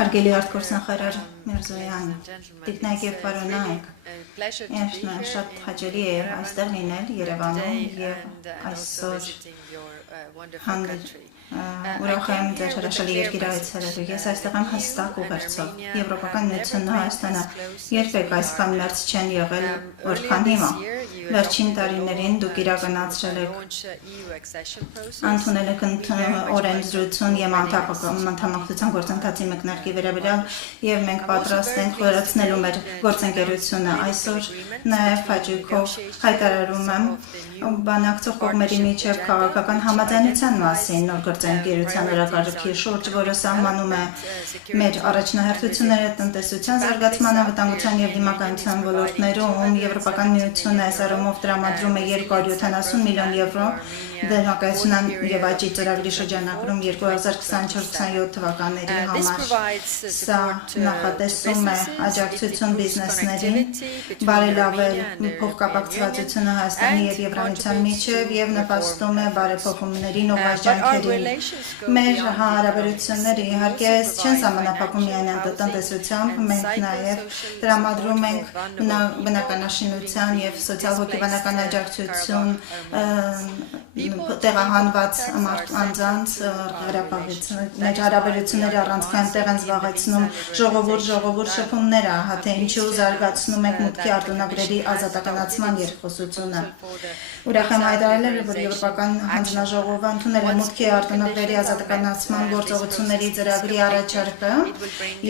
Հարգելի արտգործնախարար Միրզոյան, տիկնայք և պարոնայք, շատ հաճելի է այստեղ լինել Երևանում և այսօր ուրախ եմ ձեր հրաշալի երկիր այցելելու։ Ես այստեղ եմ հստակ ուղերձով։ Եվրոպական միությունն ու Հայաստանը երբեք այսքան մերձ չեն եղել, որքան հիմա։ Վերջին տարիներին դուք իրականացրել եք ընդունել եք օրենսդրություն և անդամակցության գործընթացի մեկնարկի վերաբերյալ և մենք պատրաստ ենք խորացնելու մեր գործընկերությունը։ Այսօր նաև հաճույքով հայտարարում եմ բանակցող կողմերի միջև քաղաքական համաձայնության մասին նոր գործընկերության օրակարգի շուրջ, որը սահմանում է մեր առաջնահերթությունները տնտեսության զարգացման, անվտանգության և դիմակայության ոլորտներում։ Եվրոպական միությունը այս առումով տրամադրում է 270 միլիոն եվրո դեմակայության և աճի ծրագրի շրջանակում 2024-27 թվականների համար։ Սա նախատեսում է աջակցություն բիզնեսներին, բարելավել փոխկապակցվածությունը Հայաստանի և Եվրամիության միջև և նպաստում է բարեփոխումներին ու վայրէջքերին։ Մեր հարաբերությունները իհարկե չեն սահմանափակվում միայն տնտեսությամբ, մենք նաև տրամադրում ենք բնականաշինության և սոցիալ-հոգեբանական աջակցություն տեղահանված անձանց Ղարաբաղից։ Մեր հարաբերությունները առանցքային տեղ են զբաղեցնում ժողովուրդ շփումները, թե ինչու զարգացնում ենք մուտքի արտոնագրերի ազատականացման երկխոսությունը։ Ուրախ եմ հայտարարել, որ Եվրոպական հանձնաժողովը ընդունել է մուտքի արտոնագրերի ազատականացման գործողությունների ծրագրի առաջարկը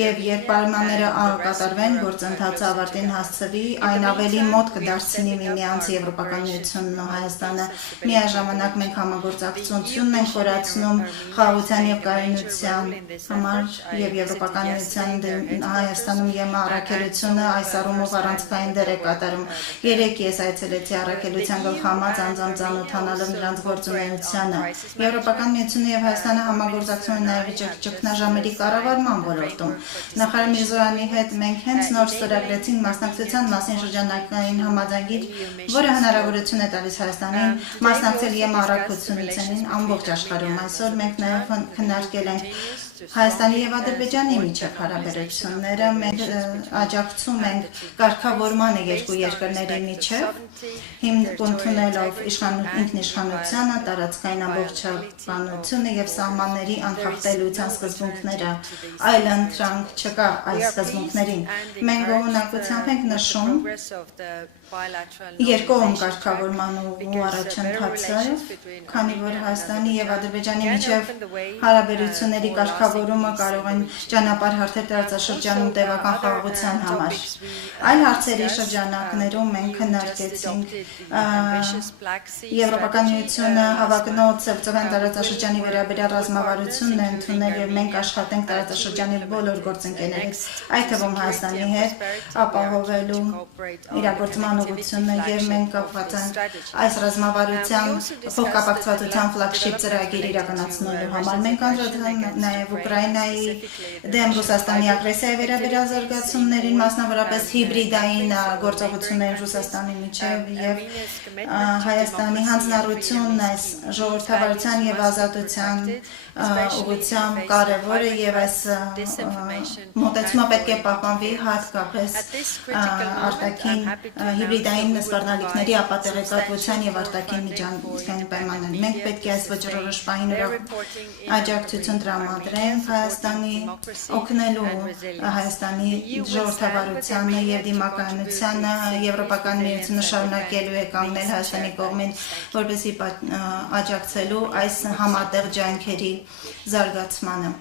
և երբ պայմանները կատարվեն, գործընթացը ավարտին հասցվի, այն ավելի մոտ կդարձնի միմյանց Եվրոպական միությունն ու Հայաստանը։ Միաժամանակ մենք համագործակցությունն ենք խորացնում խաղաղության և կայունության համար և Եվրոպական միության Հայաստանում ԵՄ առաքելությունը այս առումով առանցքային դեր է կատարում։ Երեկ ես այցելեցի առաքելության գլխամած անձամբ ծանոթանալով նրանց գործունեությանը։ Եվրոպական միությունը և Հայաստանը համագործակցում են նաև ճգնաժամերի կառավարման ոլորտում։ Նախարար Միրզոյանի հետ մենք հենց նոր ստորագրեցինք մասնակցության մասին շրջանակային համաձայնագիր, որը հնարավորություն է տալիս Հայաստանին մասնակցել ԵՄ առաքելություններին ամբողջ աշխարհում։ Այսօր մենք նաև քննարկել ենք Հայաստանի և Ադրբեջանի միջև հարաբերությունները, մենք աջակցում ենք կարգավորմանը երկու երկրների միջև, հիմք ընդունելով ինքնիշխանությանը, տարածքային ամբողջականությունը և սահմանների անխախտելիության սկզբունքները, այլընտրանք չկա այս սկզբունքներին։ Մենք գոհունակությամբ ենք նշում երկկողմ կարգավորման ուղու առաջընթացը, քանի որ Հայաստանի և Ադրբեջանի միջև հարաբերությունների կարգավորումը կարող են ճանապարհ հարթել տարածաշրջանում տևական խաղաղության համար։ Այլ հարցերի շրջանակներում մենք քննարկեցինք Եվրոպական միությունը հավակնոտ Սևծովյան տարածաշրջանի վերաբերյալ ռազմավարությունն է ընդունել և մենք աշխատենք տարածաշրջանի բոլոր գործընկերներից, այդ թվում Հայաստանի հետ ապահովելու իրագործման ուղղությունը և մենք կապված ենք այս ռազմավարության փոխկապակցվածության ֆլագշիփ ծրագիր իրականացնելու համար։ Մենք անդրադառնում ենք նաև Ուկրաինայի դեմ Ռուսաստանի ագրեսիայի վերաբերյալ զարգացումներին, մասնավորապես հիբրիդային գործողություններին Ռուսաստանի միջև և Հայաստանի հանձնառությունն այս ժողովրդավարության և ազատության ուղղությամբ կարևոր է և այս մոտեցումը պետք է պահպանվի հատկապես արտաքին հիբրիդային սպառնալիքների ապատեղեկատվության և արտաքին միջազգային պայմաններ։ Մենք պետք է այս վճռորոշ պահին աջակցություն տրամադրենք Հայաստանի օգնելու Հայաստանի ժողովրդավարությանը և դիմակայունությանը։ Եվրոպական միությունը շարունակելու է կանգնել Հայաստանի կողմին, որպեսզի աջակցելու այս համատեղ ջանքերի զարգացմանը։